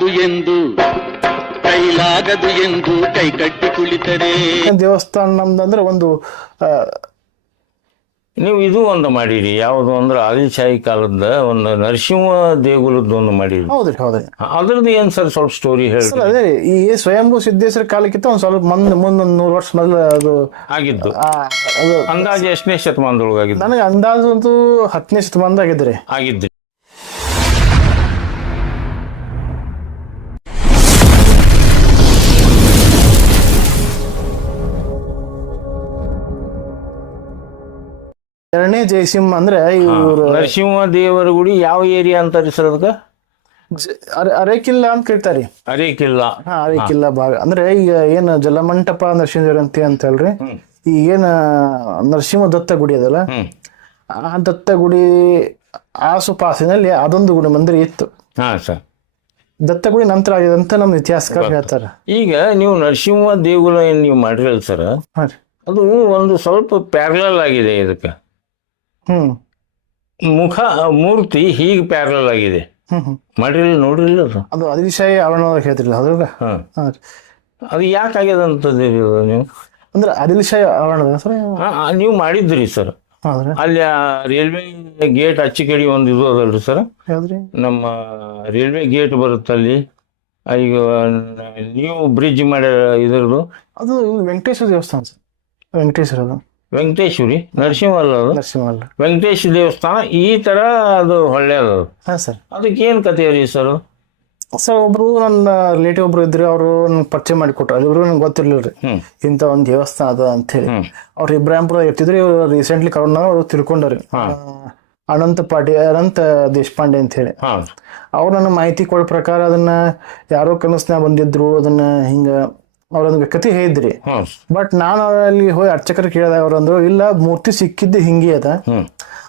ಕೈಲಾಗದು ಎಂದು ಕೈಲಾಗದು ಎಂದು ಕೈ ಕಟ್ಟಿ ಕುಳಿತರೆ ದೇವಸ್ಥಾನ ನಮ್ದಂದ್ರೆ ಒಂದು ನೀವು ಇದು ಒಂದು ಮಾಡಿರಿ ಯಾವುದು ಅಂದ್ರೆ ಆದಿಶಾಹಿ ಕಾಲದ ಒಂದು ನರಸಿಂಹ ದೇಗುಲದ್ದು ಒಂದು ಮಾಡಿರಿ. ಹೌದ್ರಿ ಹೌದ್ರಿ. ಅದ್ರದ್ದು ಏನ್ ಸರ್ ಸ್ವಲ್ಪ ಸ್ಟೋರಿ ಹೇಳಿ ಸರ್ ಅದೇ ರೀ ಈ ಸ್ವಯಂಭೂ ಸಿದ್ದೇಶ್ವರ ಕಾಲಕ್ಕಿಂತ ಒಂದ್ ಸ್ವಲ್ಪ ಮುಂದೆ ಮುಂದೊಂದು ನೂರು ವರ್ಷ ಮೊದಲು ಅದು ಆಗಿದ್ದು. ಆ, ಅದು ಅಂದಾಜು ಎಷ್ಟನೇ ಶತಮಾನದೊಳಗಾಗಿದ್ದು? ನನಗೆ ಅಂದಾಜು ಅಂತೂ ಹತ್ತನೇ ಶತಮಾನದ ಆಗಿದ್ರಿ ಆಗಿದ್ದು. ಎರಡನೇ ಜಯಸಿಂಹ ಅಂದ್ರೆ ಇವರು ನರಸಿಂಹ ದೇವರ ಗುಡಿ ಯಾವ ಏರಿಯಾ ಅಂತಾರೆ ಸರ್ ಅದಕ್ಕೆ? ಅರೇಕಿಲ್ಲ ಅಂತ ಕರಿತಾರಿ ಅರೇಕಿಲ್ಲ. ಹಾ ಅರೇಕಿಲ್ಲ ಭಾಗ. ಅಂದ್ರೆ ಈಗ ಏನ್ ಜಲಮಂಟಪ ನರಸಿಂಹ ದೇವರ ಅಂತ ಹೇಳ್ರಿ? ಈ ಏನ ನರಸಿಂಹ ದತ್ತ ಗುಡಿ ಅದಲ್ಲ ಆ ದತ್ತ ಗುಡಿ ಆಸುಪಾಸಿನಲ್ಲಿ ಅದೊಂದು ಗುಡಿ ಮಂದಿರ ಇತ್ತು. ಹಾ ಸರ್. ದತ್ತ ಗುಡಿ ನಂತರ ಆಗಿದೆ ಅಂತ ನಮ್ಮ ಇತಿಹಾಸಕಾರ ಹೇಳ್ತಾರ. ಈಗ ನೀವು ನರಸಿಂಹ ದೇಗುಲ ಏನ್ ನೀವು ಮಾಡಿರಲ್ಲ ಸರ್? ಅದು ಒಂದು ಸ್ವಲ್ಪ ಪ್ಯಾರಲಲ್ ಆಗಿದೆ ಇದಕ್ಕೆ. ಹ್ಮ್. ಮುಖ ಮೂರ್ತಿ ಹೀಗೆ ಪ್ಯಾರಲ್ ಆಗಿದೆ. ಹ್ಮ್ ಹ್ಮ್. ಮಾಡಿರಲಿಲ್ಲ ನೋಡಿರಲಿಲ್ಲ ಅದು. ಅದು ಅದಿಶಾಹಿ ಆವರಣದಾಗ ಹೇಳ್ತಿರಲ್ಲ ಅದ್ರಾಗ ಹಾ. ಹಾ ರೀ. ಅದು ಯಾಕೆ ಆಗ್ಯದ ಅಂತ ಇದು ನೀವು? ಅಂದ್ರೆ ಆದಿಲ್ಶಾಹಿ ಆವರಣದ ಸರ್? ಆ, ನೀವು ಮಾಡಿದ್ರಿ ಸರ್. ಹೌದ್ರಿ. ಅಲ್ಲಿ ಆ ರೈಲ್ವೆ ಗೇಟ್ ಅಚ್ಚಿ ಕಡೆ ಒಂದು ಇದು ಅದಲ್ರಿ ಸರ್. ನಮ್ಮ ರೈಲ್ವೆ ಗೇಟ್ ಬರುತ್ತಲ್ಲಿ ಆ, ಈಗ ನೀವು ಬ್ರಿಡ್ಜ್ ಮಾಡ್ಯಾರ ಇದರದು ಅದು ವೆಂಕಟೇಶ್ವರ ದೇವಸ್ಥಾನ ಸರ್. ವೆಂಕಟೇಶ್ವರ ಅದು. ವೆಂಕಟೇಶ್ವರಿ ನರಸಿಂಹಲ್ಲ ಅದು ನರಸಿಂಹ ಅಲ್ಲ ವೆಂಕಟೇಶ್ ದೇವಸ್ಥಾನ ಈ ತರ ಅದು ಒಳ್ಳೆಯದು. ಹಾ ಸರ್. ಅದಕ್ಕೆ ಏನು ಕತೆ ರೀ ಸರ್? ಸರ್ ಒಬ್ರು ನನ್ನ ರಿಲೇಟಿವ್ ಒಬ್ರು ಇದ್ರು ಅವರು ನನ್ಗೆ ಪರಿಚಯ ಮಾಡಿ ಕೊಟ್ಟರು ಅದಿಬ್ರು ನಂಗೆ ಗೊತ್ತಿರಲಿಲ್ಲ ರೀ. ಇಂಥ ಒಂದು ದೇವಸ್ಥಾನ ಅದ ಅಂತ ಹೇಳಿ ಹ್ಮ್. ಅವ್ರು ಇಬ್ರಾಹಿಂಪುರ ಇರ್ತಿದ್ರು ಇವರು ರೀಸೆಂಟ್ಲಿ ಕರೋನಾ ಅವ್ರು ತಿಳ್ಕೊಂಡ್ರಿ. ಅನಂತ ಪಾಟಿ ಅನಂತ ದೇಶಪಾಂಡೆ ಅಂತ ಹೇಳಿ ಅವ್ರು ನನ್ನ ಮಾಹಿತಿ ಕೊಡೋ ಪ್ರಕಾರ ಅದನ್ನ ಯಾರೋ ಕನಸ್ನ ಬಂದಿದ್ರು ಅದನ್ನ ಹಿಂಗ ಅವ್ರೊಂದು ಕತೆ ಹೇಳಿದ್ರಿ. ಬಟ್ ನಾನು ಅಲ್ಲಿ ಹೋಗಿ ಅರ್ಚಕರು ಕೇಳಿದಾಗ ಅವ್ರು ಅಂದ್ರು ಇಲ್ಲ ಮೂರ್ತಿ ಸಿಕ್ಕಿದ್ದು ಹಿಂಗೆ ಅದ.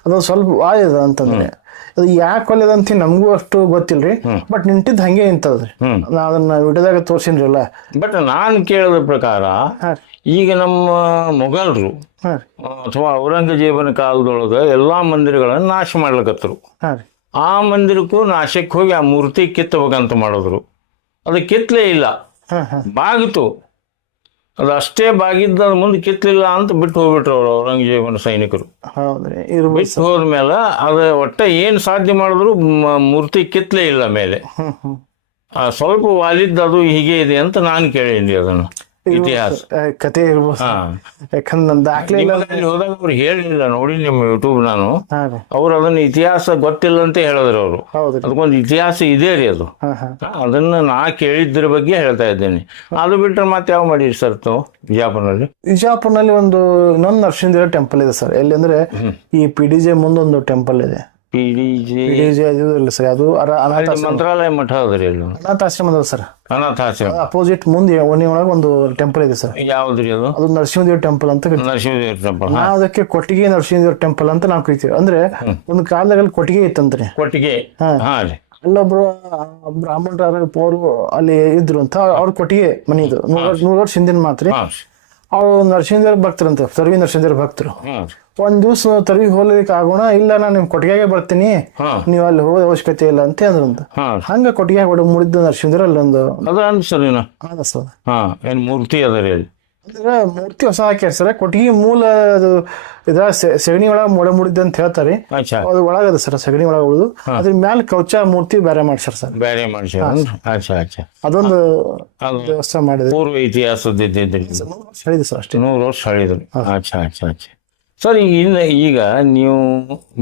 ಅದು ಸ್ವಲ್ಪ ವಾಯ್ ಅದ ಅಂತಂದ್ರೆ. ಅದು ಯಾಕೆ ಒಳ್ಳೇದ ಅಂತ ನಮಗೂ ಅಷ್ಟು ಗೊತ್ತಿಲ್ರಿ. ಬಟ್ ನಿಂತಿದ್ದು ಹಂಗೆ ನಿಂತದ್ರಿ ನಾನು ನಾ ಅದನ್ನ ವಿಡಿಯೋದಾಗ ತೋರ್ಸಿನ್ರಲ್ಲ. ಬಟ್ ನಾನು ಕೇಳಿದ ಪ್ರಕಾರ ಈಗ ನಮ್ಮ ಮೊಘಲರು ಅಥವಾ ಔರಂಗಜೇಬನ ಕಾಲದೊಳಗ ಎಲ್ಲಾ ಮಂದಿರಗಳನ್ನ ನಾಶ ಮಾಡ್ಲಿಕತ್ತರು ಆ ಮಂದಿರಕ್ಕೂ ನಾಶಕ್ಕೆ ಹೋಗಿ ಆ ಮೂರ್ತಿ ಕಿತ್ತಬೇಕಂತ ಮಾಡಿದ್ರು. ಅದು ಕಿತ್ತಲೇ ಇಲ್ಲ. ಬಾಗಿತು. ಅದು ಅಷ್ಟೇ ಬಾಗಿದ್ದ ಮುಂದೆ ಕಿತ್ತಲಿಲ್ಲ ಅಂತ ಬಿಟ್ಟು ಹೋಗ್ಬಿಟ್ರು ಅವ್ರು ಔರಂಗಜೇಬನ ಸೈನಿಕರು. ಬಿಟ್ಟು ಹೋದ ಬಿಟ್ಟು ಹೋದ್ಮೇಲೆ ಅದು ಒಟ್ಟ ಏನು ಸಾಧ್ಯ ಮಾಡಿದ್ರು ಮೂರ್ತಿ ಕಿತ್ತಲೇ ಇಲ್ಲ ಮೇಲೆ. ಸ್ವಲ್ಪ ವಾಲಿದ್ದು ಅದು ಹೀಗೆ ಇದೆ ಅಂತ ನಾನು ಕೇಳಿದ್ದೀನಿ ಅದನ್ನು. ಇತಿಹಾಸ. ಕತೆ ಇರ್ಬೋದು ಹಾ. ಯಾಕಂದ್ರೆ ನನ್ ದಾಖಲೆ ಇಲ್ಲ ನಿಮಗೆ ಅಲ್ಲಿ ಹೋದಾಗ ಅವ್ರು ಹೇಳಿಲ್ಲ ನೋಡಿ ನಿಮ್ಮ ಯೂಟ್ಯೂಬ್ ನಾನು. ಅವ್ರು ಅದನ್ನ ಇತಿಹಾಸ ಗೊತ್ತಿಲ್ಲ ಅಂತ ಹೇಳಿದ್ರು ಅವರು. ಅದಕ್ಕೊಂದು ಇತಿಹಾಸ ಇದೆ ರೀ ಅದು. ಅದನ್ನ ನಾ ಕೇಳಿದ್ರ ಬಗ್ಗೆ ಹೇಳ್ತಾ ಇದ್ದೇನೆ. ಅದು ಬಿಟ್ಟರೆ ಮತ್ತೆ ಯಾವ ಮಾಡಿರಿ ಸರ್ ತಾವು ವಿಜಾಪುರ್ನಲ್ಲಿ ವಿಜಯಪುರ್ನಲ್ಲಿ ಒಂದು ಇನ್ನೊಂದು ನರಸಿಂಹದೇವ ಟೆಂಪಲ್ ಇದೆ ಸರ್. ಎಲ್ಲಿ ಅಂದ್ರೆ ಈ ಪಿ ಡಿ ಜೆ ಮುಂದೊಂದು ಟೆಂಪಲ್ ಇದೆ. P D G P D J ಅದು ಇಲ್ಲ ಸರ್. ಅದು ಅರ- ಅನಾಥ ಮಂತ್ರಾಲಯ ಮಠ ಅದರಿ ಅಲ್ಲಿ. ಅನಾಥಾಶ್ರಮ ಅದ ಸರ್. ಅನಾಥಾಶ್ರಮ ಅಪೋಸಿಟ್ ಮುಂದೆ ಓಣಿ ಒಳಗೆ ಒಂದು ಟೆಂಪಲ್ ಇದೆ ಸರ್. ಯಾವ್ದ್ರಿ ಅದು? ಅದು ನರಸಿಂಹದೇವ ಟೆಂಪಲ್ ಅಂತ ಕರಿತೀವಿ. ನರಸಿಂಹದೇವ್ರ ಟೆಂಪಲ್ ನಾವು ಅದಕ್ಕೆ ಕೊಟ್ಟಿಗೆ ನರಸಿಂಹದೇವ್ ಟೆಂಪಲ್ ಅಂತ ನಾವು ಕರಿತೀವಿ. ಅಂದ್ರೆ ಒಂದು ಕಾಲದಲ್ಲಿ ಕೊಟ್ಟಿಗೆ ಇತ್ತಂತ್ರಿ. ಕೊಟ್ಟಿಗೆ. ಹಾ. ಹಾ ರೀ. ಅಲ್ಲೊಬ್ರು ಬ್ರಾಹ್ಮಣರ ಅವರು ಅಲ್ಲಿ ಇದ್ರು ಅಂತ ಅವ್ರ ಕೊಟ್ಟಿಗೆ ಮನೆ ಇದು ನೂರ್ ನೂರ್ ವರ್ಷ ಹಿಂದಿನ ಮಾತ್ರ. ಹಾ ಅವ್ರು ನರಸಿಂಹದೇವ್ರ ಭಕ್ತರಂತೆ ಸರ್ವಿ ನರಸಿಂಹದೇವ್ರ ಭಕ್ತರು. ಹಾ ಒಂದ್ ದಿವ್ಸ ತರವಿ ಹೋಗ್ಲಿಕ್ಕೆ ಆಗೋಣ? ಇಲ್ಲ ನಾನು ನಿಮ್ ಕೊಟ್ಟಿಗೆಗೆ ಬರ್ತೀನಿ. ನೀವ್ ಅಲ್ಲಿ ಹೋಗೋದ ಅವಶ್ಯಕತೆ ಇಲ್ಲ ಅಂತ ಅಂದ್ರಂತ. ಹಾ. ಹಂಗ ಕೊಟ್ಟಿಗೆ ಹೊಡ ಮುಡಿದ ನರಸಿಂದ್ರ ಅಲ್ಲೊಂದು. ಅದ ಅನ್ಸರಿನ ಅದ ಸರ್ ಹಾ ಏನ್ ಮೂರ್ತಿ ಅದ ರೀ ಅಲ್ಲಿ? ಅಂದ್ರೆ ಮೂರ್ತಿ ಹೊಸ ಹಾಕ್ಯಾರ ಸರ್ ಕೊಟ್ಟಿಗೆ ಮೂಲ ಅದು ಇದ್ರ ಸೆ- ಸೆಗಣಿ ಒಳಗ ಮೊಡ ಮುಡಿದ ಅಂತ ಹೇಳ್ತಾರೆ. ಅದು ಒಳಗದ ಸರ್ ಸಗಣಿ ಒಳಗ ಉಳಿದು. ಅದ್ರ ಮ್ಯಾಲ ಕೌಚ ಮೂರ್ತಿ ಬೇರೆ ಮಾಡ್ಸ್ಯಾರ ಸರ್. ಬೇರೆ ಮಾಡ್ಸ್ಯಾರ ಅದೊಂದು ಅದು ವ್ಯವಸ್ಥೆ ಮಾಡಿದ್ರಿ. ಪೂರ್ವ ಇತಿಹಾಸದ ಹೇಳಿದೆ ಸರ್ ಅಷ್ಟೇ. ನೂರು ವರ್ಷ ಹಳಿದ್ರು ಅಚ್ಚಾ ಅಚ್ಚಾ ಅಚ್ಚಾ. ಸರ್ ಈಗ ಇನ್ನು ಈಗ ನೀವು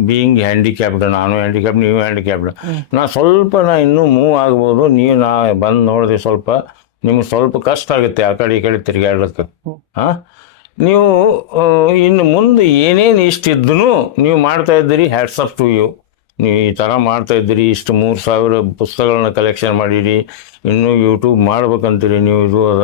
ಬೀಯಿಂಗ್ ಹ್ಯಾಂಡಿಕ್ಯಾಪ್ಡ್ ನಾನು ಹ್ಯಾಂಡಿಕ್ಯಾಪ್ ನೀವು ಹ್ಯಾಂಡಿಕ್ಯಾಪ್ಡ್ ನಾ ಸ್ವಲ್ಪ ನಾ ಇನ್ನೂ ಮೂವ್ ಆಗ್ಬೋದು ನೀವು ನಾ ಬಂದು ನೋಡಿದೆ ಸ್ವಲ್ಪ ನಿಮ್ಗೆ ಸ್ವಲ್ಪ ಕಷ್ಟ ಆಗುತ್ತೆ ಆ ಕಡೆ ಈ ಕಡೆ ತಿರುಗಾಡ್ಲಿಕ್ಕೆ ಹಾಂ? ನೀವು ಇನ್ನು ಮುಂದೆ ಏನೇನು ಇಷ್ಟಿದ್ದನು ನೀವು ಮಾಡ್ತಾ ಇದ್ದೀರಿ ಹ್ಯಾಟ್ಸ್ ಆಫ್ ಟು ಯು ನೀವು ಈ ಥರ ಮಾಡ್ತಾ ಇದ್ದೀರಿ ಇಷ್ಟು ಮೂರು ಸಾವಿರ ಪುಸ್ತಕಗಳನ್ನ ಕಲೆಕ್ಷನ್ ಮಾಡಿರಿ ಇನ್ನೂ ಯೂಟ್ಯೂಬ್ ಮಾಡ್ಬೇಕಂತೀರಿ ನೀವು ಇದು ಅದ.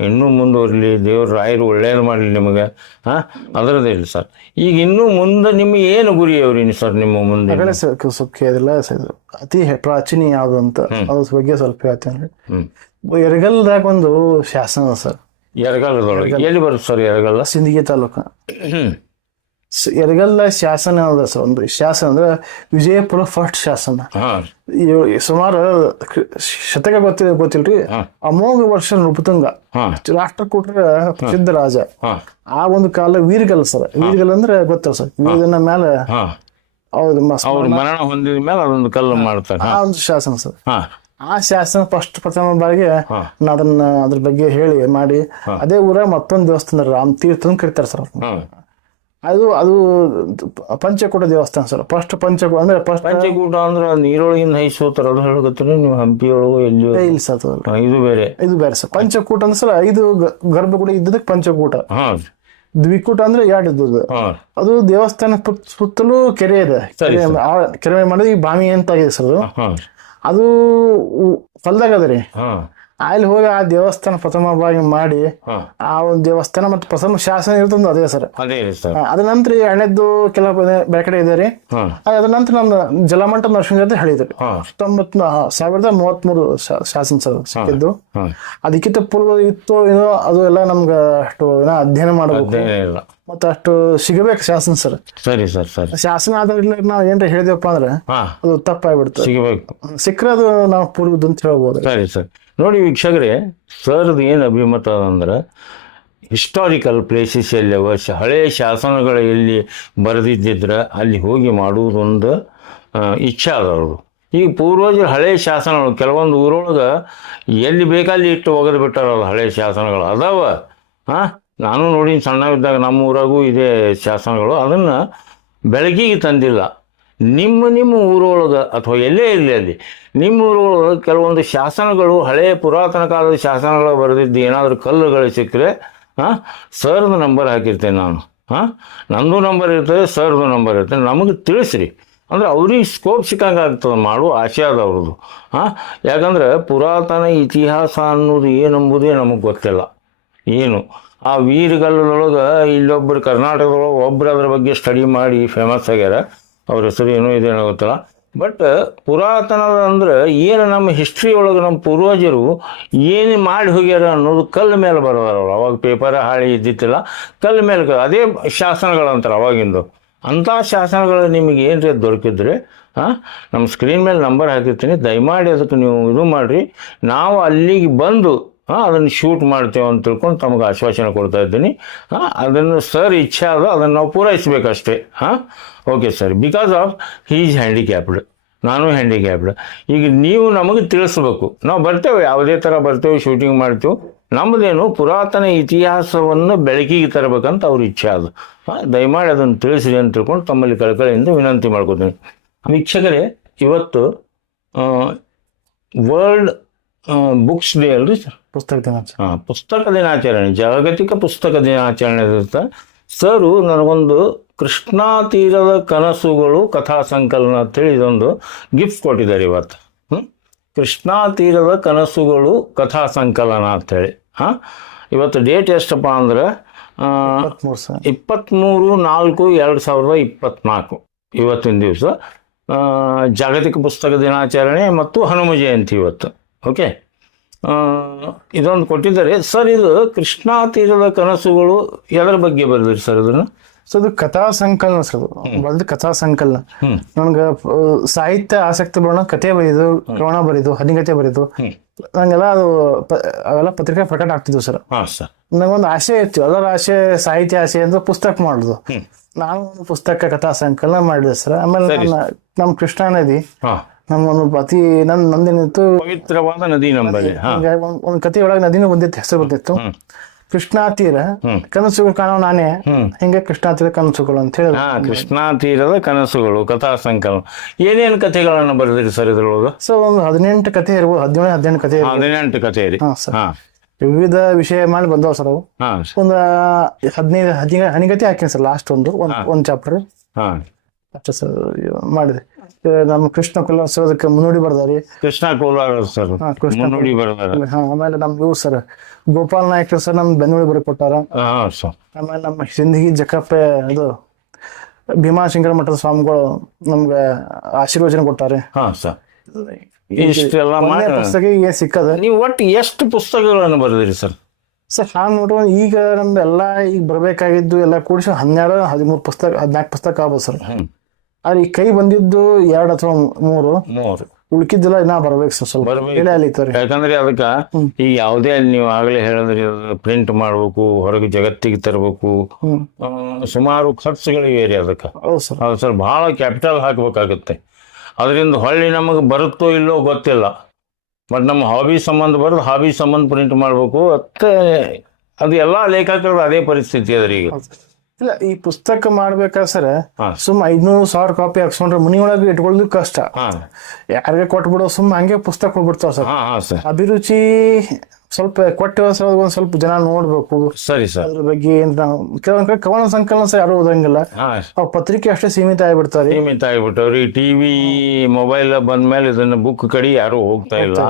ಇನ್ನೂ ಮುಂದುವರಲಿ ದೇವ್ರ ರಾಯರು ಒಳ್ಳೇದು ಮಾಡಲಿ ನಿಮಗೆ. ಹಾಂ? ಅದರದೇ ಇಲ್ಲ ಸರ್. ಈಗ ಇನ್ನೂ ಮುಂದೆ ನಿಮಗೆ ಏನು ಗುರಿ ಅವ್ರಿ ಸರ್ ನಿಮ್ಮ ಮುಂದೆ ಸರ್ ಅತಿ ಪ್ರಾಚೀನ ಯಾವುದು ಅಂತ. ಅದ್ರ ಬಗ್ಗೆ ಸ್ವಲ್ಪ ಹೇಳ್ತೇನೆ ಎರಗಲ್ದಾಗ ಒಂದು ಶಾಸನ ಸರ್. ಎರಗಲ್ಲದೊಳಗೆ ಎಲ್ಲಿ ಬರುತ್ತೆ ಸರ್ ಎರಗಲ್ಲ ಸಿಂದಗಿ ತಾಲೂಕು. ಎಡಗಲ್ಲ ಶಾಸನ ಅದ ಸರ್ ಒಂದು ಶಾಸನ ಅಂದ್ರೆ ವಿಜಯಪುರ ಫಸ್ಟ್ ಶಾಸನ. ಸುಮಾರು ಶತಕ ಗೊತ್ತಿದೆ ಗೊತ್ತಿಲ್ರಿ. ಅಮೋಘ ವರ್ಷ ನೃಪತುಂಗ. ರಾಷ್ಟ್ರಕೂಟರ ಪ್ರಸಿದ್ಧ ರಾಜ. ಆ ಒಂದು ಕಾಲ ವೀರ್ಗಲ್ ಸರ್. ವೀರ್ಗಲ್ ಅಂದ್ರೆ ಗೊತ್ತಲ್ಲ ಸರ್? ವೀರನ ಮೇಲೆ ಹೌದು ಮರಣ ಹೊಂದಿದ ಮೇಲೆ ಅದೊಂದು ಕಲ್ಲು ಮಾಡ್ತಾರೆ. ಆ ಒಂದು ಶಾಸನ ಸರ್. ಆ ಶಾಸನ ಫಸ್ಟ್ ಪ್ರಥಮ ಬಾರಿಗೆ. ನಾ ಅದನ್ನ ಅದ್ರ ಬಗ್ಗೆ ಹೇಳಿ ಮಾಡಿ. ಅದೇ ಊರ ಮತ್ತೊಂದು ದೇವಸ್ಥಾನ ರಾಮ್ ತೀರ್ಥ ಕರಿತಾರೆ ಸರ್ ಅದು ಅದು ಪಂಚಕೂಟ ದೇವಸ್ಥಾನ ಸರ್. ಫಸ್ಟ್ ಪಂಚಕೂಟ ಅಂದ್ರೆ ಫಸ್ಟ್ ಪಂಚಕೂಟ ಅಂದ್ರೆ ನೀರೊಳಗಿಂದ ಹೈಸೋತಾರ ಅದು ಹೇಳಕತ್ತೀರಿ ನೀವು ಹಂಪಿಯೊಳಗು ಎಲ್ಲಿ ಇಲ್ಲ ಸರ್. ಇದು ಬೇರೆ. ಇದು ಬೇರೆ ಸರ್. ಪಂಚಕೂಟ ಅಂದ್ರೆ ಸರ್ ಐದು ಗರ್ಭಗುಡಿ ಇದ್ದದಕ್ಕೆ ಪಂಚಕೂಟ. ದ್ವಿಕೂಟ ಅಂದ್ರೆ ಎರಡು ಇದ್ದದ್ದು. ಅದು ದೇವಸ್ಥಾನ ಸುತ್ತಲೂ ಕೆರೆ ಇದೆ. ಕೆರೆ ಮಾಡಿದ್ರೆ ಈ ಬಾವಿ ಅಂತ ಇದೆ ಸರ್ ಅದು. ಹೊಲ್ದಾಗ ಅದ ರೀ. ಅಲ್ಲಿ ಹೋಗಿ ಆ ದೇವಸ್ಥಾನ ಪ್ರಥಮ ಬಾಗಿ ಮಾಡಿ ಆ ಒಂದು ದೇವಸ್ಥಾನ ಮತ್ತೆ ಪ್ರಥಮ ಶಾಸನ ಇರ್ತದೆ ಅದೇ ಸರ್. ಅದೇ ಅದ ನಂತರ ಎರಡನೇದ್ದು ಕೆಲವು ಬೇರೆ- ಕಡೆ ಇದೆ ರೀ. ಅದರ ಅದ್ರ ನಂತರ ನಮ್ಮ ಜಲಮಂಟ ನರಸಿಂಹ ಅಂತ ಹೇಳಿದ್ರು ಹತ್ತೊಂಬತ್ ಸಾವಿರದ ಮೂವತ್ ಮೂರು ಶಾಸನ ಸರ್ ಸಿಕ್ಕಿದ್ದು. ಅದಕ್ಕಿಂತ ಪೂರ್ವ ಇತ್ತು ಏನೋ ಅದು ಎಲ್ಲ ನಮ್ಗೆ ಅಷ್ಟು ಏನೋ ಅಧ್ಯಯನ ಮಾಡಬೇಕು. ಮತ್ತೆ ಅಷ್ಟು ಸಿಗಬೇಕು ಶಾಸನ ಸರ್. ಸರಿ ಸರ್ ಸರಿ. ಶಾಸನ ಆದ್ರೆ ನಾವು ಏನ್ರ ಹೇಳಿದೇವಪ್ಪ ಅಂದ್ರೆ ಅದು ತಪ್ಪಾಗ್ಬಿಡ್ತದೆ ಸಿಗಬೇಕು. ಸಿಕ್ಕರೆ ಅದು ನಾವು ಪೂರ್ವದ್ದು ಅಂತ ಹೇಳ್ಬೋದು. ಸರಿ ಸರ್. ನೋಡಿ ವೀಕ್ಷಕರೇ ಸರ್ದು ಏನು ಅಭಿಮತ ಅಂದ್ರೆ ಹಿಸ್ಟಾರಿಕಲ್ ಪ್ಲೇಸಸ್ ಎಲ್ಲಿ ಹಳೆಯ ಶಾಸನಗಳು ಎಲ್ಲಿ ಬರೆದಿದ್ದಿದ್ರೆ ಅಲ್ಲಿ ಹೋಗಿ ಮಾಡುವುದೊಂದು ಇಚ್ಛೆ ಅದ ಈಗ ಪೂರ್ವಜರು ಹಳೆಯ ಶಾಸನಗಳು, ಕೆಲವೊಂದು ಊರೊಳಗೆ ಎಲ್ಲಿ ಬೇಕಲ್ಲಿ ಇಟ್ಟು ಒಗೆದು ಬಿಟ್ಟಾರಲ್ಲ ಹಳೆಯ ಶಾಸನಗಳು. ಅದಾವ ಹಾಂ ನಾನು ನೋಡಿ ಸಣ್ಣವಿದ್ದಾಗ ನಮ್ಮ ಊರಾಗೂ ಇದೆ ಶಾಸನಗಳು. ಅದನ್ನು ಬೆಳಕಿಗೆ ತಂದಿಲ್ಲ. ನಿಮ್ಮ ನಿಮ್ಮ ಊರೊಳಗೆ ಅಥವಾ ಎಲ್ಲೇ ಇರಲಿ ಅಲ್ಲಿ, ನಿಮ್ಮ ಊರೊಳಗೆ ಕೆಲವೊಂದು ಶಾಸನಗಳು, ಹಳೆಯ ಪುರಾತನ ಕಾಲದ ಶಾಸನಗಳು ಬರೆದಿದ್ದು ಏನಾದರೂ ಕಲ್ಲುಗಳು ಸಿಕ್ಕರೆ ಹಾಂ ಸರ್ದು ನಂಬರ್ ಹಾಕಿರ್ತೇನೆ ನಾನು. ಹಾಂ ನಂದು ನಂಬರ್ ಇರ್ತದೆ, ಸರ್ದು ನಂಬರ್ ಇರ್ತದೆ. ನಮಗೆ ತಿಳಿಸ್ರಿ. ಅಂದ್ರೆ ಅವ್ರಿಗೆ ಸ್ಕೋಪ್ ಸಿಕ್ಕಂಗೆ ಆಗ್ತದೆ ಮಾಡುವ ಆಸೆ ಅದ ಅವ್ರದ್ದು. ಹಾಂ ಯಾಕಂದ್ರೆ ಪುರಾತನ ಇತಿಹಾಸ ಅನ್ನೋದು ಏನಂಬುದೇ ನಮಗೆ ಗೊತ್ತಿಲ್ಲ. ಏನು? ಆ ವೀರಗಲ್ಲದೊಳಗೆ ಇಲ್ಲೊಬ್ಬರು ಕರ್ನಾಟಕದೊಳಗೆ ಒಬ್ಬರು ಅದ್ರ ಬಗ್ಗೆ ಸ್ಟಡಿ ಮಾಡಿ ಫೇಮಸ್ ಆಗ್ಯಾರ. ಅವ್ರ ಹೆಸರು ಏನೂ ಇದೇನೋ ಗೊತ್ತಿಲ್ಲ. ಬಟ್ ಪುರಾತನದ ಅಂದ್ರೆ ಏನು ನಮ್ಮ ಹಿಸ್ಟ್ರಿ ಒಳಗೆ ನಮ್ಮ ಪೂರ್ವಜರು ಏನು ಮಾಡಿ ಹೋಗ್ಯಾರ ಅನ್ನೋದು ಕಲ್ಲು ಮೇಲೆ ಅವ್ರು. ಅವಾಗ ಪೇಪರ್ ಹಾಳಿ ಇದ್ದಿತ್ತಿಲ್ಲ. ಕಲ್ಲು ಮೇಲೆ ಅದೇ ಶಾಸನಗಳು ಅಂತಾರೆ ಅವಾಗಿಂದು. ಅಂಥ ಶಾಸನಗಳು ನಿಮಗೆ ಏನ್ರಿ ದೊರಕಿದ್ರೆ ಹಾಂ ನಮ್ಮ ಸ್ಕ್ರೀನ್ ಮೇಲೆ ನಂಬರ್ ಹಾಕಿರ್ತೀನಿ. ದಯಮಾಡಿ ಅದಕ್ಕೆ ನೀವು ಇದು ಮಾಡಿರಿ. ನಾವು ಅಲ್ಲಿಗೆ ಬಂದು ಹಾಂ, ಅದನ್ನು ಶೂಟ್ ಮಾಡ್ತೇವೆ ಅಂತ ತಿಳ್ಕೊಂಡು ತಮಗೆ ಆಶ್ವಾಸನೆ ಕೊಡ್ತಾ ಇದ್ದೀನಿ. ಹಾಂ, ಅದನ್ನು ಸರ್ ಇಚ್ಛೆ ಆದ ಅದನ್ನು ನಾವು ಪೂರೈಸಬೇಕಷ್ಟೇ. ಹಾಂ okay sir because of he's handicapped ನಾನು ಹ್ಯಾಂಡಿಕ್ಯಾಪ್ಡ್ ಈಗ ನೀವು ನಮಗೆ ತಿಳಿಸ್ಬೇಕು. ನಾವು ಬರ್ತೇವೆ, ಯಾವುದೇ ಥರ ಬರ್ತೇವೆ ಶೂಟಿಂಗ್ ಮಾಡ್ತೇವೆ. ನಮ್ಮದೇನು ಪುರಾತನ ಇತಿಹಾಸವನ್ನು ಬೆಳಕಿಗೆ ತರಬೇಕಂತ ಅವ್ರ ಇಚ್ಛೆ ಅದು. ಹಾಂ, ದಯಮಾಡಿ ಅದನ್ನು ತಿಳಿಸಿರಿ ಅಂತ ತಿಳ್ಕೊಂಡು ತಮ್ಮಲ್ಲಿ ಕಳಕಳಿಯಿಂದ ವಿನಂತಿ ಮಾಡ್ಕೋತೀನಿ. ವೀಕ್ಷಕರೇ, ಇವತ್ತು ವರ್ಲ್ಡ್ ಬುಕ್ಸ್ ಡೇ ಅಲ್ರಿ ಸರ್ ಪುಸ್ತಕ ದಿನಾಚರಣೆ. ಹಾಂ ಪುಸ್ತಕ ದಿನಾಚರಣೆ ಜಾಗತಿಕ ಪುಸ್ತಕ ದಿನಾಚರಣೆ ಇರುತ್ತೆ ಸರು ನನಗೊಂದು ಕೃಷ್ಣಾ ತೀರದ ಕನಸುಗಳು ಕಥಾ ಸಂಕಲನ ಅಂತೇಳಿ ಇದೊಂದು ಗಿಫ್ಟ್ ಕೊಟ್ಟಿದ್ದಾರೆ ಇವತ್ತು. ಹ್ಞೂ ಕೃಷ್ಣಾ ತೀರದ ಕನಸುಗಳು ಕಥಾ ಸಂಕಲನ ಅಂತೇಳಿ ಹಾಂ? ಇವತ್ತು ಡೇಟ್ ಎಷ್ಟಪ್ಪ ಅಂದ್ರೆ ಇಪ್ಪತ್ತ್ಮೂರು ನಾಲ್ಕು ಎರಡು ಸಾವಿರದ ಇಪ್ಪತ್ತ್ನಾಲ್ಕು ಇವತ್ತಿನ ದಿವಸ. ಜಾಗತಿಕ ಪುಸ್ತಕ ದಿನಾಚರಣೆ ಮತ್ತು ಹನುಮ ಜಯಂತಿ ಇವತ್ತು. ಓಕೆ ಇದೊಂದು ಕೊಟ್ಟಿದ್ದಾರೆ. ಸರ್ ಇದು ಕೃಷ್ಣಾ ತೀರದ ಕನಸುಗಳು ಎದರ ಬಗ್ಗೆ ಬರೆದ್ರಿ ಸರ್ ಇದನ್ನು ಸೊ ಅದು ಕಥಾ ಸಂಕಲನ ಸರ್ ಅದು. ಬರೆದ ಕಥಾ ಸಂಕಲನ. ನನಗೆ ಸಾಹಿತ್ಯ ಆಸಕ್ತಿ ಬರೋಣ ಕತೆ ಬರೀದು ಕವನ ಬರೀದು ಹನಿಗತೆ ಬರೀದು ನಂಗೆಲ್ಲ ಅದು ಅವೆಲ್ಲ ಪತ್ರಿಕೆ ಪ್ರಕಟ ಆಗ್ತಿದ್ವು ಸರ್. ನನಗೊಂದು ಆಸೆ ಇತ್ತು. ಅದರ ಆಸೆ ಸಾಹಿತ್ಯ ಆಸೆ ಅಂದ್ರೆ ಪುಸ್ತಕ ಮಾಡುದು. ನಾನು ಒಂದು ಪುಸ್ತಕ ಕಥಾ ಸಂಕಲನ ಮಾಡಿದೆ ಸರ್. ಆಮೇಲೆ ನಮ್ಮ ಕೃಷ್ಣಾ ನದಿ ನಮ್ಮ ಒಂದು ಅತಿ ನನ್ ನಂದೇನಿತ್ತು ಪವಿತ್ರವಾದ ನದಿ ನಂಬಲ್ಲಿ ಒಂದು ಕತೆ ಒಳಗೆ ನದಿನೂ ಬಂದಿತ್ತು ಹೆಸರು ಬಂದಿತ್ತು. ಕೃಷ್ಣಾ ತೀರ. ಕನಸುಗಳು ಕಾಣೋ ನಾನೇ. ಹಿಂಗೆ ಕೃಷ್ಣಾ ತೀರ ಕನಸುಗಳು ಅಂತ ಹೇಳಿ ಹಾ ಕೃಷ್ಣಾ ತೀರದ ಕನಸುಗಳು ಕಥಾ ಸಂಕಲನ. ಏನೇನು ಕಥೆಗಳನ್ನು ಬರೆದಿರಿ ಸರ್ ಇದ್ರೊಳಗೆ? ಸೊ ಒಂದು ಹದಿನೆಂಟು ಕಥೆ ಇರ್ಬೋದು ಹದಿನೇಳು ಹದಿನೆಂಟು ಕಥೆ. ಹದಿನೆಂಟು ಕಥೆ ರೀ ಹಾ, ವಿವಿಧ ವಿಷಯ ಮಾಡಿ ಬಂದವ ಸರ್ ಅವು. ಒಂದು ಹದಿನೈದು ಹದಿನೈದು ಹನಿಗತಿ ಹಾಕಿನಿ ಸರ್ ಲಾಸ್ಟ್ ಒಂದು ಒಂದ್ ಚಾಪ್ಟರ್ ಹಾ. ಅಷ್ಟೇ ಸರ್ ಮಾಡಿದೆ. ನಮ್ಮ ಕೃಷ್ಣ ಕುಲೋತ್ಸವದಕ್ಕೆ ಮುನ್ನುಡಿ ಬರ್ದಾರಿ. ಕೃಷ್ಣ ಕೋಲಾರ ಸರ್. ಹಾ, ಕೃಷ್ಣ ಮುನ್ನುಡಿ ಬರೆದಾರ. ಹಾ, ಆಮೇಲೆ ನಮ್ ಇವ್ರು ಸರ್ ಗೋಪಾಲ್ ನಾಯ್ಕ ಸರ್ ನಮ್ ಬೆನ್ನುಳಿ ಬರ್ಕೊಟ್ಟಾರ ಹಾ ಸರ್. ಆಮೇಲೆ ನಮ್ಮ ಸಿಂದಗಿ ಜಕ್ಕಪ್ಪೆ ಇದು ಭೀಮಾಶಂಕರ ಮಠದ ಸ್ವಾಮಿಗಳು ನಮ್ಗೆ ಆಶೀರ್ವಚನ ಕೊಟ್ಟಾರೆ ಹಾ ಸರ್. ಇಷ್ಟೆಲ್ಲ ಒಂದೇ ಮಾಡಿ ಪುಸ್ತಕ ಸಿಕ್ಕದ. ನೀವು ಒಟ್ಟು ಎಷ್ಟು ಪುಸ್ತಕಗಳನ್ನು ಬರೆದಿರಿ ಸರ್? ಸರ್ ಹಾ ನೋಡ್ರಿ ಈಗ ನಮ್ದು ಎಲ್ಲಾ ಈಗ ಬರಬೇಕಾಗಿದ್ದು ಎಲ್ಲ ಕೂಡಿಸಿ ಹನ್ನೆರಡು ಹದಿಮೂರು ಪುಸ್ತಕ ಹದಿನಾಲ್ಕು ಪುಸ್ತಕ ಆಗ್ಬೋದು ಸರ್. ಹ್ಮ್. ಆದ್ರೆ ಈ ಕೈ ಬಂದಿದ್ದು ಎರಡು ಅಥವಾ ಮೂರು? ಮೂರು. ಉಳ್ಕಿದ್ದೆಲ್ಲ ಇನ್ನ ಬರ್ಬೇಕು ಸರ್ ಸ್ವಲ್ಪ. ಬರ್ಬೇಕು. ಯಾಕಂದ್ರೆ ಅದಕ್ಕ ಈ ಯಾವುದೇ ನೀವು ಆಗಲೇ ಹೇಳಿದ್ರೆ ಪ್ರಿಂಟ್ ಮಾಡ್ಬೇಕು ಹೊರಗೆ ಜಗತ್ತಿಗೆ ತರಬೇಕು. ಹ್ಮ್. ಸುಮಾರು ಖರ್ಚುಗಳಿವೆ ರೀ ಅದಕ್ಕೆ. ಹೌದು ಸರ್. ಹೌದು ಸರ್ ಭಾಳ ಕ್ಯಾಪಿಟಲ್ ಹಾಕಬೇಕಾಗುತ್ತೆ. ಅದರಿಂದ ಹೊಳ್ಳಿ ನಮಗೆ ಬರುತ್ತೋ ಇಲ್ಲೋ ಗೊತ್ತಿಲ್ಲ. ಬಟ್ ನಮ್ಮ ಹಾಬಿ ಸಂಬಂಧ ಬರೋದು ಹಾಬಿ ಸಂಬಂಧ ಪ್ರಿಂಟ್ ಮಾಡಬೇಕು. ಮತ್ತೆ ಅದು ಎಲ್ಲ ಲೇಖಕರು ಅದೇ ಪರಿಸ್ಥಿತಿ ಅದ್ರಿ ಈಗ ಇಲ್ಲ ಈ ಪುಸ್ತಕ ಮಾಡ್ಬೇಕಾದ್ರೆ ಸರ್. ಸುಮ್ಮ ಐದ್ನೂರು ಸಾವಿರ ಕಾಪಿ ಹಾಕ್ಸ್ಕೊಂಡ್ರೆ ಮನಿಯೊಳಗೆ ಇಟ್ಕೊಳ್ಳೋದು ಕಷ್ಟ. ಯಾರಿಗೆ ಕೊಟ್ಬಿಡೋ ಸುಮ್ ಹಂಗೆ ಪುಸ್ತಕ ಹೋಗ್ಬಿಡ್ತಾವ ಸರ್. ಹಾಂ ಹಾಂ ಸರ್. ಅಭಿರುಚಿ ಸ್ವಲ್ಪ ಕೊಟ್ಟ ಸರ್ ಒಂದ್ ಸ್ವಲ್ಪ ಜನ ನೋಡ್ಬೇಕು. ಸರಿ ಸರ್. ಅದ್ರ ಬಗ್ಗೆ ನಾವು ಕೆಲವೊಂದ್ ಕಡೆ ಕವನ ಸಂಕಲನ ಸಹ ಯಾರು ಓದಂಗಿಲ್ಲ. ಅವ್ ಪತ್ರಿಕೆ ಅಷ್ಟೇ ಸೀಮಿತ ಆಗ್ಬಿಡ್ತಾರೆ. ಸೀಮಿತ ಆಗಿಬಿಟ್ಟವ್ರಿ. ಟಿವಿ ಮೊಬೈಲ್ ಬಂದ್ಮೇಲೆ ಇದನ್ನ ಬುಕ್ ಕಡೆ ಯಾರು ಹೋಗ್ತಾ ಇಲ್ಲ.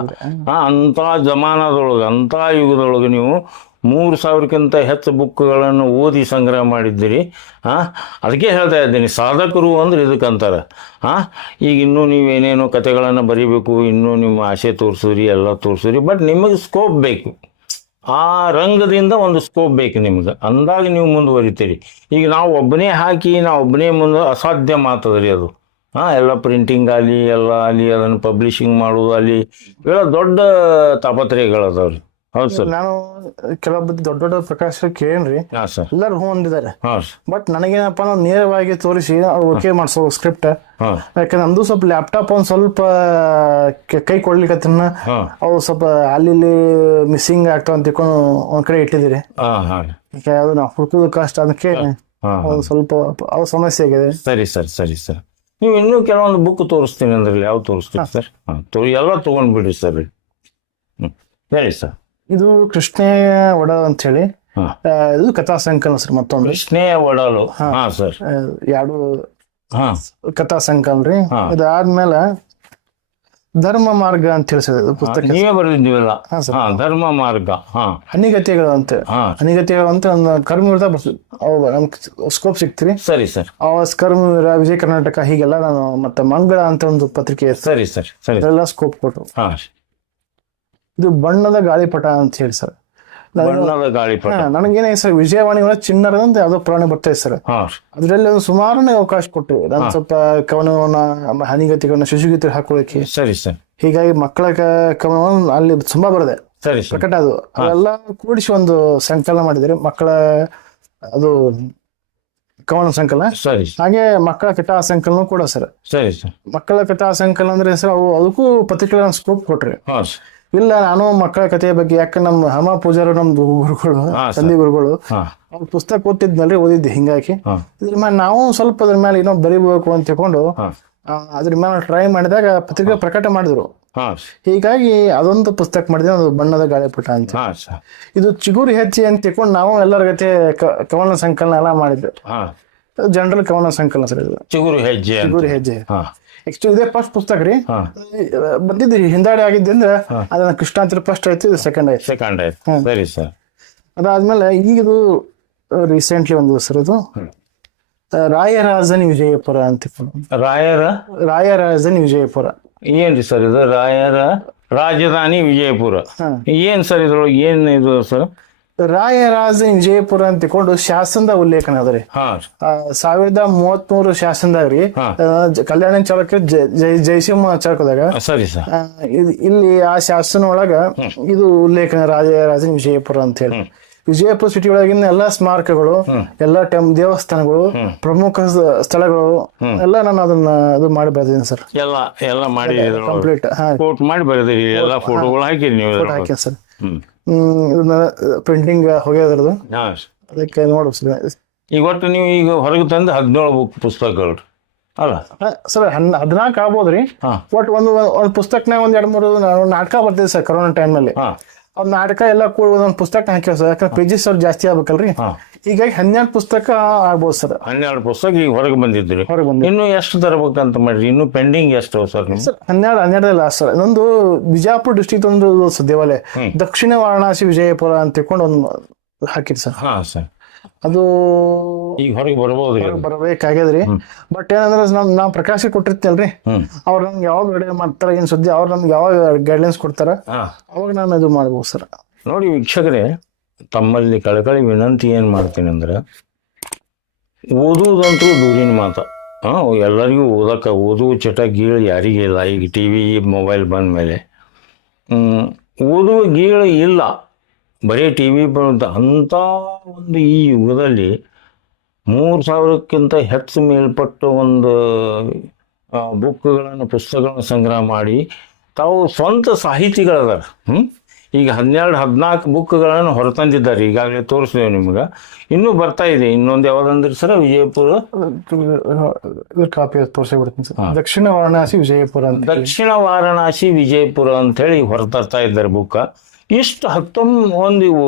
ಅಂತ ಜಮಾನದೊಳಗೆ ಅಂತ ಯುಗದೊಳಗೆ ನೀವು ಮೂರು ಸಾವಿರಕ್ಕಿಂತ ಹೆಚ್ಚು ಬುಕ್ಗಳನ್ನು ಓದಿ ಸಂಗ್ರಹ ಮಾಡಿದ್ದೀರಿ ಹಾಂ ಅದಕ್ಕೆ ಹೇಳ್ತಾ ಇದ್ದೀನಿ, ಸಾಧಕರು ಅಂದ್ರೆ ಇದಕ್ಕಂತಾರೆ ಹಾಂ ಈಗ ಇನ್ನೂ ನೀವೇನೇನೋ ಕತೆಗಳನ್ನು ಬರೀಬೇಕು, ಇನ್ನೂ ನಿಮ್ಮ ಆಸೆ ತೋರಿಸಿದ್ರಿ, ಎಲ್ಲ ತೋರಿಸಿದ್ರಿ ಬಟ್ ನಿಮಗೆ ಸ್ಕೋಪ್ ಬೇಕು. ಆ ರಂಗದಿಂದ ಒಂದು ಸ್ಕೋಪ್ ಬೇಕು ನಿಮ್ಗೆ. ಅಂದಾಗ ನೀವು ಮುಂದುವರಿತೀರಿ. ಈಗ ನಾವು ಒಬ್ಬನೇ ಹಾಕಿ, ನಾವು ಒಬ್ಬನೇ ಮುಂದೆ ಅಸಾಧ್ಯ ಮಾತದ್ರಿ ಅದು ಹಾಂ ಎಲ್ಲ ಪ್ರಿಂಟಿಂಗ್ ಆಗಲಿ, ಎಲ್ಲ ಅಲ್ಲಿ ಅದನ್ನು ಪಬ್ಲಿಷಿಂಗ್ ಮಾಡೋದು ಅಲ್ಲಿ ಇವೆಲ್ಲ ದೊಡ್ಡ ತಾಪತ್ರಯಗಳದಾವ್ರಿ. ಹೌದು ಸರ್. ನಾನು ಕೆಲವೊಬ್ಬ ದೊಡ್ಡ ದೊಡ್ಡ ಪ್ರಕಾಶ ಕೇಳೇನ್ರಿ ಹಾಂ ಸರ್. ಎಲ್ಲರೂ ಹೂ ಅಂದಿದ್ದಾರೆ. ಹಾಂ ಬಟ್ ನನಗೇನಪ್ಪ ನಾವು ನೇರವಾಗಿ ತೋರಿಸಿ ಅವ್ರು ಓಕೆ ಮಾಡಿಸೋ ಸ್ಕ್ರಿಪ್ಟ್ ಹಾಂ. ಯಾಕಂದ್ರೆ ನಮ್ದು ಸ್ವಲ್ಪ ಲ್ಯಾಪ್ಟಾಪ್ ಒಂದ್ ಸ್ವಲ್ಪ ಕೆ- ಕೈ ಕೊಡ್ಲಿಕ್ಕತ್ತನ್ನ ಅವ್ರು ಅವು ಸ್ವಲ್ಪ ಅಲ್ಲಿ ಇಲ್ಲಿ ಮಿಸ್ಸಿಂಗ್ ಆಗ್ತಾವ ಅಂತ ತಿಳ್ಕೊಂಡು ಒಂದ್ ಕಡೆ ಇಟ್ಟಿದ್ದೀರಿ. ಹಾಂ ಹಾಂ. ಯಾಕೆ ಅದು ನಾವು ಹುಡುಕೋದು ಕಷ್ಟ ಅದಕ್ಕೆ ಹಾಂ ಸ್ವಲ್ಪ ಅವು ಸಮಸ್ಯೆ ಆಗಿದೆ. ಸರಿ ಸರ್ ಸರಿ ಸರ್. ನೀವು ಇನ್ನೂ ಕೆಲವೊಂದು ಬುಕ್ ತೋರಿಸ್ತೀನಿ ಅಂದ್ರೆ ಯಾವ ತೋರಿಸ್ತೀನಿ ಸರ್? ಹಾಂ ತೋ ಎಲ್ಲ ತೊಗೊಂಡ್ಬಿಡ್ರಿ ಸರ್. ಹ್ಞೂ ಸರಿ ಸರ್. ಇದು ಕೃಷ್ಣೇಯ ಒಡಲ್ ಅಂತ ಹೇಳಿ ಇದು ಕಥಾ ಸಂಕಲನ ಸರ್ ಮತ್ತೊಂದು. ಕೃಷ್ಣೇಯ ಒಡಲು. ಹಾ. ಸರ್. ಎರಡು ಹಾಂ. ಕಥಾ ಸಂಕಲನ ರೀ. ಇದಾದ್ಮೇಲೆ ಧರ್ಮ ಮಾರ್ಗ ಅಂತ ಹೇಳಿ ಸರ್ ಪುಸ್ತಕ. ನೀವೇ ಬರೆದಿದ್ದೀವಲ್ಲ. ಧರ್ಮ ಮಾರ್ಗ. ಹಾ. ಹನಿಗತಿಗಳು ಅಂತ. ಹಾ. ಹನಿಗತಿಗಳು ಅಂತ ಒಂದು ಕರ್ಮವೀರ ಅವ ನಮ್ ಸ್ಕೋಪ್ ಸಿಕ್ತ್ರಿ. ಸರಿ ಸರ್. ಆ ಕರ್ಮವೀರ ವಿಜಯ ಕರ್ನಾಟಕ ಹೀಗೆಲ್ಲ ನಾನು ಮತ್ತೆ ಮಂಗಳ ಅಂತ ಒಂದು ಪತ್ರಿಕೆ ಸರಿ ಸರ್. ಸರಿ ಎಲ್ಲ ಸ್ಕೋಪ್ ಕೊಟ್ಟು ಹಾ ಇದು ಬಣ್ಣದ ಗಾಳಿಪಟ ಅಂತ ಹೇಳಿ ಸರ್. ಬಣ್ಣದ ಗಾಳಿಪಟ ನನಗೇನೇ ಸರ್ ವಿಜಯವಾಣಿ ಒಳಗೆ ಚಿನ್ನರದ ಅಂತ ಯಾವ್ದೋ ಪುರಾಣ ಬರ್ತಾ ಸರ್. ಅದರಲ್ಲಿ ಒಂದು ಸುಮಾರು ಅವಕಾಶ ಕೊಟ್ಟರು ನಾನು ಸ್ವಲ್ಪ ಕವನವನ್ನ ಹನಿಗತಿಗಳನ್ನ ಶಿಶುಗೀತೆ ಹಾಕೊಳ್ಳಿಕ್ಕೆ. ಸರಿ ಸರ್. ಹೀಗಾಗಿ ಮಕ್ಕಳ ಕವನವನ್ನು ಅಲ್ಲಿ ತುಂಬಾ ಬರದೆ. ಸರಿ ಪ್ರಕಟ ಅದು. ಅವೆಲ್ಲ ಕೂಡಿಸಿ ಒಂದು ಸಂಕಲನ ಮಾಡಿದರೆ ಮಕ್ಕಳ ಅದು ಕವನ ಸಂಕಲನ. ಸರಿ ಹಾಗೆ ಮಕ್ಕಳ ಕಥಾ ಸಂಕಲನ ಕೂಡ ಸರ್. ಸರಿ ಸರ್. ಮಕ್ಕಳ ಕಥಾ ಸಂಕಲನ ಅಂದ್ರೆ ಸರ್ ಅವು ಅದಕ್ಕೂ ಪರ್ಟಿಕ್ಯುಲರ್ ಸ್ಕೋಪ್ ಕೊಟ್ರಿ. ಇಲ್ಲ ನಾನು ಮಕ್ಕಳ ಕಥೆಯ ಬಗ್ಗೆ ಯಾಕೆ ನಮ್ಮ ಹಮ ಪೂಜಾರು ನಮ್ದು ಗುರುಗಳು ತಂದೆ ಗುರುಗಳು ಅವ್ರ ಪುಸ್ತಕ ಓದ್ತಿದ್ನಲ್ರಿ ಓದಿದ್ದೆ ಹಿಂಗಾಗಿ. ಇದ್ರ ಮೇಲೆ ನಾವು ಸ್ವಲ್ಪ ಅದ್ರ ಮೇಲೆ ಏನೋ ಬರಿಬೇಕು ಅಂತ ತಿಳ್ಕೊಂಡು ಅದ್ರ ಮೇಲೆ ಟ್ರೈ ಮಾಡಿದಾಗ ಪತ್ರಿಕೆ ಪ್ರಕಟ ಮಾಡಿದ್ರು. ಹೀಗಾಗಿ ಅದೊಂದು ಪುಸ್ತಕ ಮಾಡಿದೆ ಅದು ಬಣ್ಣದ ಗಾಳಿಪಟ ಅಂತ. ಇದು ಚಿಗುರು ಹೆಚ್ಚಿ ಅಂತ ತಿಳ್ಕೊಂಡು ನಾವು ಎಲ್ಲರ ಜೊತೆ ಕವನ ಸಂಕಲನ ಎಲ್ಲ ಮಾಡಿದ್ವಿ ಹಾ. ಜನರಲ್ ಕವನ ಸಂಕಲನ ಸರ್ ಇದು. ಚಿಗುರು ಹೆಜ್ಜೆ ಚಿಗುರು ಹೆಜ್ಜೆ. ಆಕ್ಚುಲಿ ಇದೇ ಫಸ್ಟ್ ಪುಸ್ತಕ ರೀ. ಬಂದಿದ್ದು ಬಂದಿದ್ರಿ ಹಿಂದಾಡಿ ಅಂದ್ರೆ ಅದನ್ನ ಕೃಷ್ಣಾಂತರ ಫಸ್ಟ್ ಆಯ್ತು ಇದು ಸೆಕೆಂಡ್ ಆಯ್ತು. ಸೆಕೆಂಡ್ ಆಯ್ತು. ಸರಿ ಸರ್ ಅದಾದ್ಮೇಲೆ ಈಗ ಇದು ರೀಸೆಂಟ್ಲಿ ಒಂದು ಸರ್ ಇದು. ಆ, ರಾಯರಾಜನಿ ವಿಜಯಪುರ ಅಂತ. ರಾಯರ? ರಾಯರಾಜನಿ ವಿಜಯಪುರ. ಏನ್ರಿ ಸರ್ ಇದು? ರಾಯರ ರಾಜಧಾನಿ ವಿಜಯಪುರ. ಏನ್ ಸರ್ ಇದ್ರೊಳಗೆ ಏನ್ ಇದು ಸರ್ ರಾಯರಾಜನಿ ಜಯಪುರ ಅಂತ ತಿಳ್ಕೊಂಡು ಶಾಸನದ ಉಲ್ಲೇಖನ ಅದ್ರಿ ಸಾವಿರದ ಮೂವತ್ಮೂರು ಶಾಸನದಾಗ ರೀ ಕಲ್ಯಾಣ ಚಾಲುಕ್ಯ ಜೈ ಜಯಸಿಂಹ ಸರ್ ಇಲ್ಲಿ ಆ ಶಾಸನ ಒಳಗ ಇದು ಉಲ್ಲೇಖನ ರಾಜರಾಜನ್ ವಿಜಯಪುರ ಅಂತ ಹೇಳಿ. ವಿಜಯಪುರ ಸಿಟಿ ಒಳಗಿನ ಎಲ್ಲಾ ಸ್ಮಾರಕಗಳು ಎಲ್ಲಾ ಟೆಂ ದೇವಸ್ಥಾನಗಳು ಪ್ರಮುಖ ಸ್ಥಳಗಳು ಎಲ್ಲ ನಾನು ಅದನ್ನ ಇದು ಮಾಡಿ ಬರ್ತೀನಿ ಸರ್. ಎಲ್ಲ ಎಲ್ಲ ಮಾಡಿ ಕಂಪ್ಲೀಟ್ ಮಾಡಿ ಬರೆದಿರಿ ಎಲ್ಲ ಫೋಟೋಗಳು ಹಾಕಿರಿ ನೀವು ಹಾಕಿ ಸರ್. ಪ್ರಿಂಟಿಂಗ್ ಹೋಗ್ಯದ್ರದ್ದು ಹಾ. ಅದಕ್ಕೆ ನೋಡು ಸರ್. ಈಗ ಒಟ್ಟು ನೀವು ಈಗ ಹೊರಗೆ ತಂದು ಹದಿನೇಳು ಬುಕ್ ಪುಸ್ತಕಗಳು ಅಲ್ಲ? ಸರ್ ಹನ್ ಹದಿನಾಲ್ಕು ಆಗ್ಬೋದ್ರಿ. ಒಟ್ಟು ಒಟ್ ಒಂದು ಒಂದು ಪುಸ್ತಕನಾಗ ಒಂದು ಎರಡು ಮೂರು ನಾಟಕ ಬರ್ತಿದೆ ಸರ್ ಕರೋನಾ ಟೈಮ್ನಲ್ಲಿ ಅವ್ರ ನಾಟಕ ಎಲ್ಲ ಕೂಡ ಒಂದೊಂದು ಪುಸ್ತಕ ಹಾಕಿವ್ ಸರ್. ಯಾಕಂದ್ರೆ ಪೇಜಸ್ ಅವ್ರು ಜಾಸ್ತಿ ಆಗ್ಬೇಕಲ್ರಿ? ಹೀಗಾಗಿ ಹನ್ನೆರಡು ಪುಸ್ತಕ ಆಗ್ಬೋದು ಸರ್. ಹನ್ನೆರಡು ಪುಸ್ತಕ ಈಗ ಹೊರಗೆ ಬಂದಿದ್ರಿ. ಹೊರಗೆ ಬಂದು ಇನ್ನು ಎಷ್ಟು ತರಬೇಕಂತ ಮಾಡ್ರಿ? ಇನ್ನು ಪೆಂಡಿಂಗ್ ಎಷ್ಟು ಸರ್ ಸರ್ ಹನ್ನೆರಡು ಹನ್ನೆರಡು ಇಲ್ಲ ಸರ್. ಇನ್ನೊಂದು ಬಿಜಾಪುರ ಡಿಸ್ಟಿಕ್ ಒಂದು ದೇವಾಲಯ. ದಕ್ಷಿಣ ವಾರಣಾಸಿ ವಿಜಯಪುರ ಅಂತ ತಿಳ್ಕೊಂಡು ಒಂದು ಹಾಕಿರಿ ಸರ್. ಹಾ ಸರ್. ಅದು ಈಗ ಹೊರಗೆ ಬರಬಹುದು ಅದು. ಬರಬೇಕಾಗ್ಯದ್ರಿ. ಬಟ್ ಏನಂದ್ರೆ ನಮ್ ನಾವು ಪ್ರಕಾಶ ಕೊಟ್ಟಿರ್ತೇಲ್ರಿ ಅವ್ರು ನಮ್ಗೆ ಯಾವಾಗ ಗೈಡ್ ಮಾಡ್ತಾರ ಏನ್ ಸುದ್ದಿ ಅವ್ರು ನಮ್ಗೆ ಯಾವಾಗ ಗೈಡ್ಲೈನ್ಸ್ ಕೊಡ್ತಾರ ಅವಾಗ ನಾನು ಇದು ಮಾಡ್ಬೋದು ಸರ್ ನೋಡಿ ವೀಕ್ಷಕರೇ ತಮ್ಮಲ್ಲಿ ಕಳಕಳಿ ವಿನಂತಿ ಏನು ಮಾಡ್ತೀನಿ ಅಂದ್ರೆ ಓದುವುದಂತೂ ದೂರಿನ ಮಾತು. ಹಾಂ ಎಲ್ಲರಿಗೂ ಓದಕ್ಕೆ ಓದು ಚಟ ಗೀಳು ಯಾರಿಗೂ ಇಲ್ಲ. ಈಗ ಟಿ ವಿ ಮೊಬೈಲ್ ಬಂದ ಮೇಲೆ ಓದುವ ಗೀಳು ಇಲ್ಲ. ಬರೀ ಟಿ ವಿ ಬಂದ ಅಂಥ ಒಂದು ಈ ಯುಗದಲ್ಲಿ ಮೂರು ಸಾವಿರಕ್ಕಿಂತ ಹೆಚ್ಚು ಮೇಲ್ಪಟ್ಟ ಒಂದು ಬುಕ್ಗಳನ್ನು ಪುಸ್ತಕಗಳನ್ನು ಸಂಗ್ರಹ ಮಾಡಿ ತಾವು ಸ್ವಂತ ಸಾಹಿತಿಗಳದಾರ. ಹ್ಞೂ ಈಗ ಹನ್ನೆರಡು ಹದಿನಾಲ್ಕು ಬುಕ್ಗಳನ್ನು ಹೊರತಂದಿದ್ದಾರೆ. ಈಗಾಗಲೇ ತೋರಿಸಿದೆವು ನಿಮ್ಗೆ. ಇನ್ನೂ ಬರ್ತಾ ಇದೆ. ಇನ್ನೊಂದು ಯಾವ್ದಂದ್ರೆ ಸರ್? ವಿಜಯಪುರ? ಕಾಪಿ ತೋರಿಸಿ ಬಿಡ್ತೀನಿ ಸರ್ ದಕ್ಷಿಣ ವಾರಣಾಸಿ ವಿಜಯಪುರ ಅಂತ ದಕ್ಷಿಣ ವಾರಣಾಸಿ ವಿಜಯಪುರ ಅಂತೇಳಿ ಹೊರತರ್ತಾ ಇದ್ದಾರೆ ಬುಕ್ಕ. ಇಷ್ಟು ಹತ್ತೊಂಬ ಒಂದು ಇವು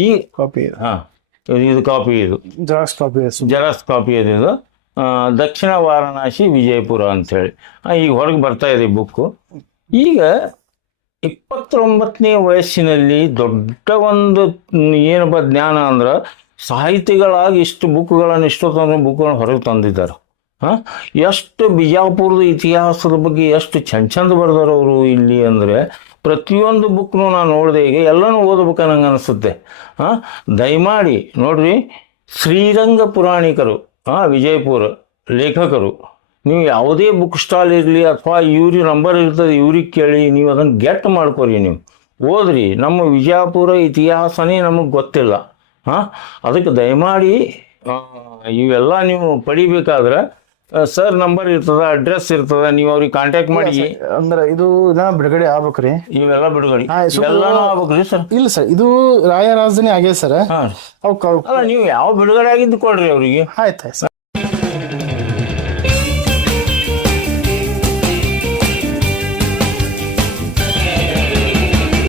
ಈ ಕಾಪಿ ಹಾಂ ಇದು ಕಾಪಿ ಇದು. Xerox copy xerox xerox copy ಅದು ಇದು ದಕ್ಷಿಣ ವಾರಣಾಸಿ ವಿಜಯಪುರ ಅಂಥೇಳಿ. ಈಗ ಹೊರಗೆ ಬರ್ತಾ ಇದೆ ಬುಕ್ಕು ಈಗ ಇಪ್ಪತ್ತೊಂಬತ್ತನೇ ವಯಸ್ಸಿನಲ್ಲಿ ದೊಡ್ಡ ಒಂದು ಏನಪ್ಪ ಜ್ಞಾನ ಅಂದ್ರೆ ಸಾಹಿತಿಗಳಾಗಿ ಇಷ್ಟು ಬುಕ್ಗಳನ್ನು ಇಷ್ಟೊತ್ತಂದ್ರೆ ಬುಕ್ಗಳನ್ನು ಹೊರಗೆ ತಂದಿದ್ದಾರೆ. ಹಾಂ? ಎಷ್ಟು ಬಿಜಾಪುರದ ಇತಿಹಾಸದ ಬಗ್ಗೆ ಎಷ್ಟು ಚಂದ ಚಂದ ಬರ್ದಾರ ಅವರು ಇಲ್ಲಿ ಅಂದರೆ ಪ್ರತಿಯೊಂದು ಬುಕ್ನು ನಾನು ನೋಡಿದೆ ಈಗ ಎಲ್ಲನೂ ಓದಬೇಕು ನಂಗೆ ಅನಿಸುತ್ತೆ. ಹಾಂ ದಯಮಾಡಿ ನೋಡ್ರಿ ಶ್ರೀರಂಗ ಪುರಾಣಿಕರು ಹಾಂ ವಿಜಯಪುರ ಲೇಖಕರು, ನೀವು ಯಾವುದೇ ಬುಕ್ ಸ್ಟಾಲ್ ಇರಲಿ ಅಥವಾ ಇವ್ರಿಗೆ ನಂಬರ್ ಇರ್ತದೆ ಇವ್ರಿಗೆ ಕೇಳಿ ನೀವು ಅದನ್ನು ಗೆಟ್ ಮಾಡ್ಕೊರಿ ನೀವು. ಓದ್ರಿ, ನಮ್ಮ ವಿಜಯಪುರ ಇತಿಹಾಸನೇ ನಮಗೆ ಗೊತ್ತಿಲ್ಲ. ಹಾಂ ಅದಕ್ಕೆ ದಯಮಾಡಿ ಇವೆಲ್ಲ ನೀವು ಪಡಿಬೇಕಾದ್ರೆ ಸರ್ ನಂಬರ್ ಇರ್ತದ ಅಡ್ರೆಸ್ ಇರ್ತದ ನೀವು ಅವ್ರಿಗೆ ಕಾಂಟ್ಯಾಕ್ಟ್ ಮಾಡಿ. ಅಂದ್ರೆ ಇದು ನಾ ಬಿಡುಗಡೆ ಆಗ್ಬೇಕ್ರಿ. ಇವೆಲ್ಲ ಬಿಡುಗಡೆ. ಹಾ, ಇವೆಲ್ಲನೂ ಆಗ್ಬೇಕ್ರಿ ಸರ್. ಇಲ್ಲ ಸರ್ ಇದು ರಾಯ ರಾಜಧಾನಿ ಆಗೇ ಸರ್ ಅವ್ ಅಲ್ಲ ನೀವು ಯಾವ ಬಿಡುಗಡೆ ಆಗಿದ್ದು ಕೊಡ್ರಿ ಅವ್ರಿಗೆ. ಆಯ್ತು ಆಯ್ತು